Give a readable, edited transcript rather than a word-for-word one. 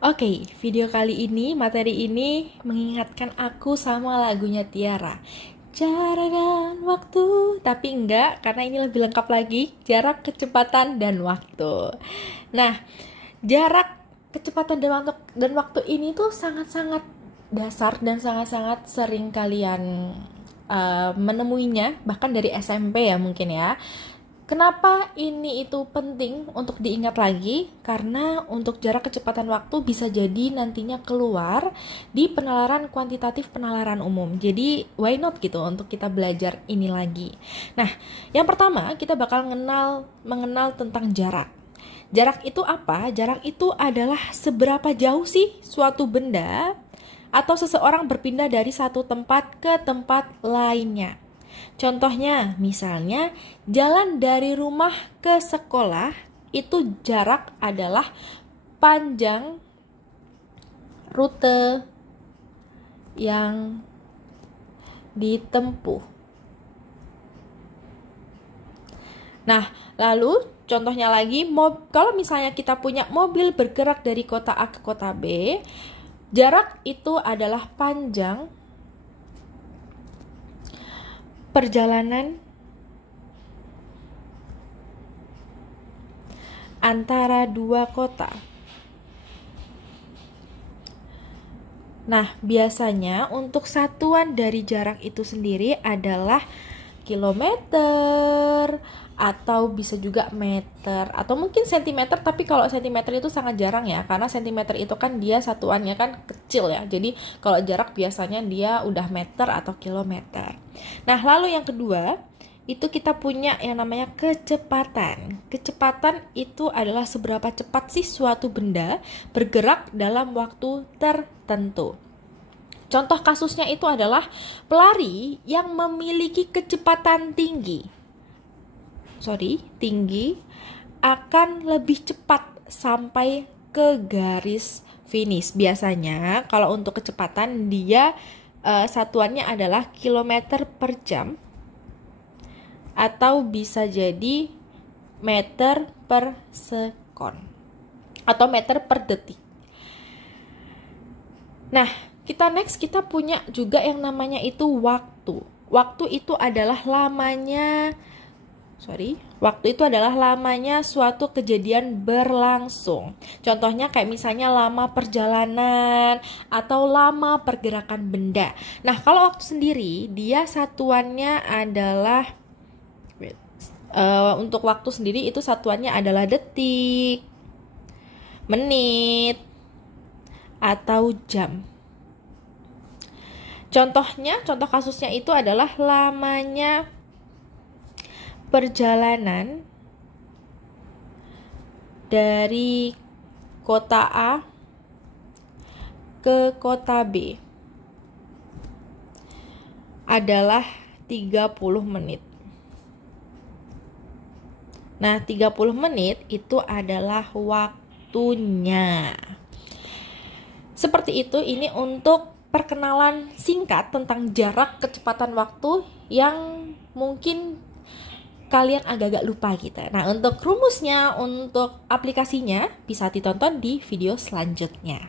Oke, video kali ini, materi ini mengingatkan aku sama lagunya Tiara. Jarak dan waktu, tapi enggak, karena ini lebih lengkap lagi, jarak, kecepatan, dan waktu. Nah, jarak, kecepatan, dan waktu ini tuh sangat-sangat dasar dan sangat-sangat sering kalian menemuinya, bahkan dari SMP ya mungkin ya. Kenapa ini itu penting untuk diingat lagi? Karena untuk jarak kecepatan waktu bisa jadi nantinya keluar di penalaran kuantitatif penalaran umum. Jadi why not gitu untuk kita belajar ini lagi. Nah, yang pertama kita bakal mengenal tentang jarak. Jarak itu apa? Jarak itu adalah seberapa jauh sih suatu benda atau seseorang berpindah dari satu tempat ke tempat lainnya. Contohnya, misalnya jalan dari rumah ke sekolah itu jarak adalah panjang rute yang ditempuh. Nah, lalu contohnya lagi, kalau misalnya kita punya mobil bergerak dari kota A ke kota B, jarak itu adalah panjang perjalanan antara dua kota. Nah, biasanya untuk satuan dari jarak itu sendiri adalah kilometer, atau bisa juga meter, atau mungkin sentimeter, tapi kalau sentimeter itu sangat jarang ya, karena sentimeter itu kan dia satuannya kan kecil ya, jadi kalau jarak biasanya dia udah meter atau kilometer. Nah, lalu yang kedua, itu kita punya yang namanya kecepatan. Kecepatan itu adalah seberapa cepat sih suatu benda bergerak dalam waktu tertentu. Contoh kasusnya itu adalah pelari yang memiliki kecepatan tinggi akan lebih cepat sampai ke garis finish. Biasanya kalau untuk kecepatan dia satuannya adalah kilometer per jam atau bisa jadi meter per sekon atau meter per detik. Nah, kita punya juga yang namanya itu waktu. Waktu itu adalah lamanya suatu kejadian berlangsung. Contohnya kayak misalnya lama perjalanan atau lama pergerakan benda. Nah, kalau waktu sendiri dia satuannya adalah untuk waktu sendiri itu satuannya adalah detik, menit, atau jam. Contoh kasusnya itu adalah lamanya perjalanan dari kota A ke kota B adalah 30 menit. Nah, 30 menit itu adalah waktunya. Seperti itu, ini untuk perkenalan singkat tentang jarak kecepatan waktu yang mungkin kalian agak-agak lupa gitu. Nah, untuk rumusnya, untuk aplikasinya bisa ditonton di video selanjutnya.